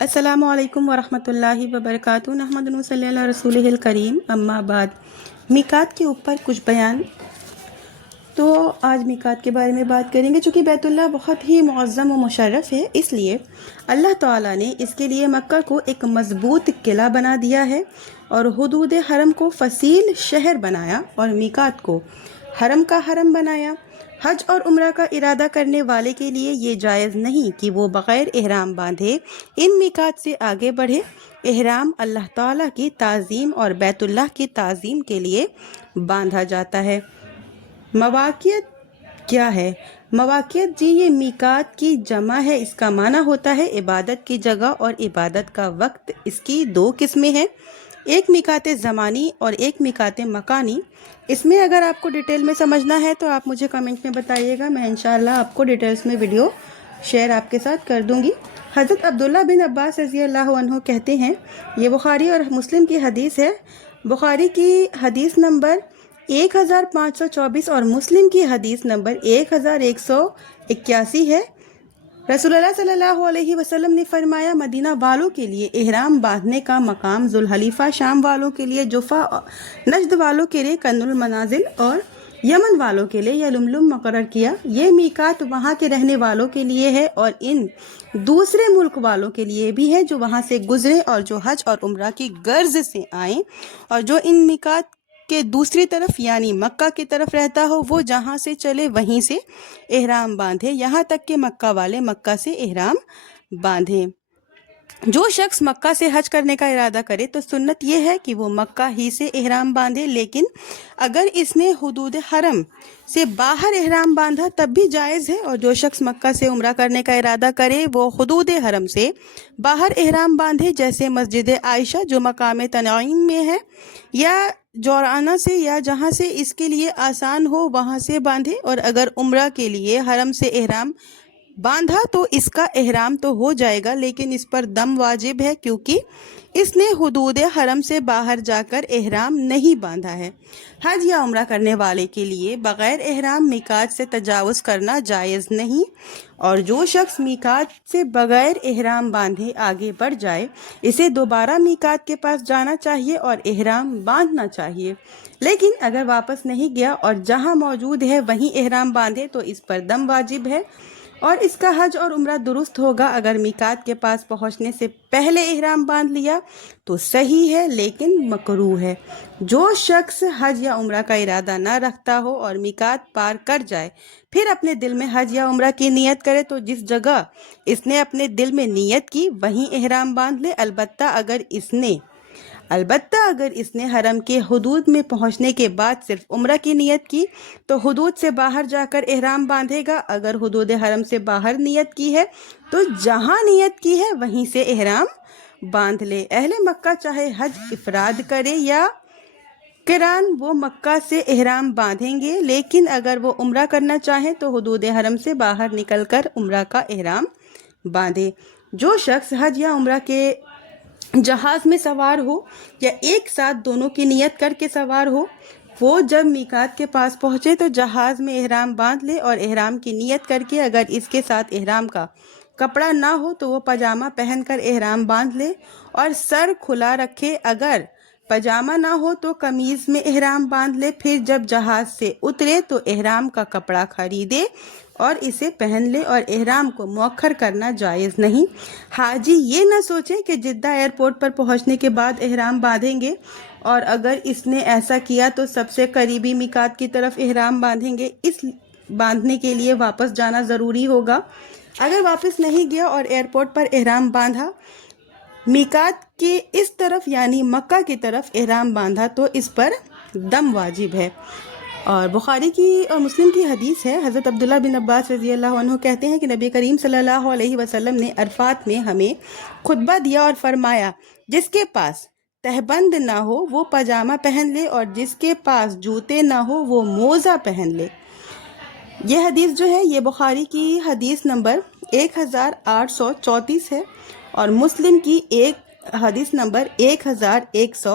السلام علیکم ورحمۃ اللہ وبرکاتہ۔ نحمد و صلی اللہ رسول الکریم، اما بعد۔ میقات کے اوپر کچھ بیان۔ تو آج میقات کے بارے میں بات کریں گے۔ چونکہ بیت اللہ بہت ہی معظم و مشرف ہے، اس لیے اللہ تعالیٰ نے اس کے لیے مکہ کو ایک مضبوط قلعہ بنا دیا ہے اور حدود حرم کو فصیل شہر بنایا اور میقات کو حرم کا حرم بنایا۔ حج اور عمرہ کا ارادہ کرنے والے کے لیے یہ جائز نہیں کہ وہ بغیر احرام باندھے ان میقات سے آگے بڑھے۔ احرام اللہ تعالیٰ کی تعظیم اور بیت اللہ کی تعظیم کے لیے باندھا جاتا ہے۔ مواقیت کیا ہے؟ مواقیت جی یہ میقات کی جمع ہے۔ اس کا معنی ہوتا ہے عبادت کی جگہ اور عبادت کا وقت۔ اس کی دو قسمیں ہیں، ایک میقات زمانی اور ایک میقات مکانی۔ اس میں اگر آپ کو ڈیٹیل میں سمجھنا ہے تو آپ مجھے کمنٹ میں بتائیے گا، میں انشاءاللہ آپ کو ڈیٹیلز میں ویڈیو شیئر آپ کے ساتھ کر دوں گی۔ حضرت عبداللہ بن عباس رضی اللہ عنہ کہتے ہیں، یہ بخاری اور مسلم کی حدیث ہے۔ بخاری کی حدیث نمبر 1524 اور مسلم کی حدیث نمبر 1181 ہے۔ رسول اللہ صلی اللہ علیہ وسلم نے فرمایا، مدینہ والوں کے لیے احرام باندھنے کا مقام ذوالحلیفہ، شام والوں کے لیے جفا، نجد والوں کے لیے کنز المنازل اور یمن والوں کے لیے یلملم مقرر کیا۔ یہ میقات وہاں کے رہنے والوں کے لیے ہے اور ان دوسرے ملک والوں کے لیے بھی ہے جو وہاں سے گزرے اور جو حج اور عمرہ کی غرض سے آئیں، اور جو ان میقات کے دوسری طرف یعنی مکہ کی طرف رہتا ہو وہ جہاں سے چلے وہیں سے احرام باندھے، یہاں تک کہ مکہ والے مکہ سے احرام باندھیں۔ جو شخص مکہ سے حج کرنے کا ارادہ کرے تو سنت یہ ہے کہ وہ مکہ ہی سے احرام باندھے، لیکن اگر اس نے حدود حرم سے باہر احرام باندھا تب بھی جائز ہے۔ اور جو شخص مکہ سے عمرہ کرنے کا ارادہ کرے وہ حدود حرم سے باہر احرام باندھے، جیسے مسجد عائشہ جو مقام تنعیم میں ہے، یا جورانہ سے، یا جہاں سے اس کے لیے آسان ہو وہاں سے باندھے۔ اور اگر عمرہ کے لیے حرم سے احرام باندھا تو اس کا احرام تو ہو جائے گا، لیکن اس پر دم واجب ہے کیونکہ اس نے حدود حرم سے باہر جا کر احرام نہیں باندھا ہے۔ حج یا عمرہ کرنے والے کے لیے بغیر احرام میقات سے تجاوز کرنا جائز نہیں، اور جو شخص میقات سے بغیر احرام باندھے آگے بڑھ جائے اسے دوبارہ میقات کے پاس جانا چاہیے اور احرام باندھنا چاہیے، لیکن اگر واپس نہیں گیا اور جہاں موجود ہے وہیں احرام باندھے تو اس پر دم واجب ہے اور اس کا حج اور عمرہ درست ہوگا۔ اگر میقات کے پاس پہنچنے سے پہلے احرام باندھ لیا تو صحیح ہے، لیکن مکروہ ہے۔ جو شخص حج یا عمرہ کا ارادہ نہ رکھتا ہو اور میقات پار کر جائے پھر اپنے دل میں حج یا عمرہ کی نیت کرے تو جس جگہ اس نے اپنے دل میں نیت کی وہیں احرام باندھ لے، البتہ اگر اس نے حرم کے حدود میں پہنچنے کے بعد صرف عمرہ کی نیت کی تو حدود سے باہر جا کر احرام باندھے گا۔ اگر حدود حرم سے باہر نیت کی ہے تو جہاں نیت کی ہے وہیں سے احرام باندھ لے۔ اہل مکہ چاہے حج افراد کرے یا قران وہ مکہ سے احرام باندھیں گے، لیکن اگر وہ عمرہ کرنا چاہیں تو حدود حرم سے باہر نکل کر عمرہ کا احرام باندھے۔ جو شخص حج یا عمرہ کے جہاز میں سوار ہو یا ایک ساتھ دونوں کی نیت کر کے سوار ہو، وہ جب میقات کے پاس پہنچے تو جہاز میں احرام باندھ لے اور احرام کی نیت کر کے، اگر اس کے ساتھ احرام کا کپڑا نہ ہو تو وہ پاجامہ پہن کر احرام باندھ لے اور سر کھلا رکھے۔ اگر پاجامہ نہ ہو تو قمیض میں احرام باندھ لے، پھر جب جہاز سے اترے تو احرام کا کپڑا خریدے اور اسے پہن لے، اور احرام کو مؤخر کرنا جائز نہیں۔ حاجی یہ نہ سوچیں کہ جدہ ایئرپورٹ پر پہنچنے کے بعد احرام باندھیں گے، اور اگر اس نے ایسا کیا تو سب سے قریبی میقات کی طرف احرام باندھیں گے۔ اس باندھنے کے لیے واپس جانا ضروری ہوگا۔ اگر واپس نہیں گیا اور ایئرپورٹ پر احرام باندھا، میقات کے اس طرف یعنی مکہ کی طرف احرام باندھا تو اس پر دم واجب ہے۔ اور بخاری کی اور مسلم کی حدیث ہے، حضرت عبداللہ بن عباس رضی اللہ عنہ کہتے ہیں کہ نبی کریم صلی اللہ علیہ وسلم نے عرفات میں ہمیں خطبہ دیا اور فرمایا، جس کے پاس تہبند نہ ہو وہ پاجامہ پہن لے، اور جس کے پاس جوتے نہ ہو وہ موزہ پہن لے۔ یہ حدیث جو ہے یہ بخاری کی حدیث نمبر 1834 ہے اور مسلم کی ایک حدیث نمبر 1100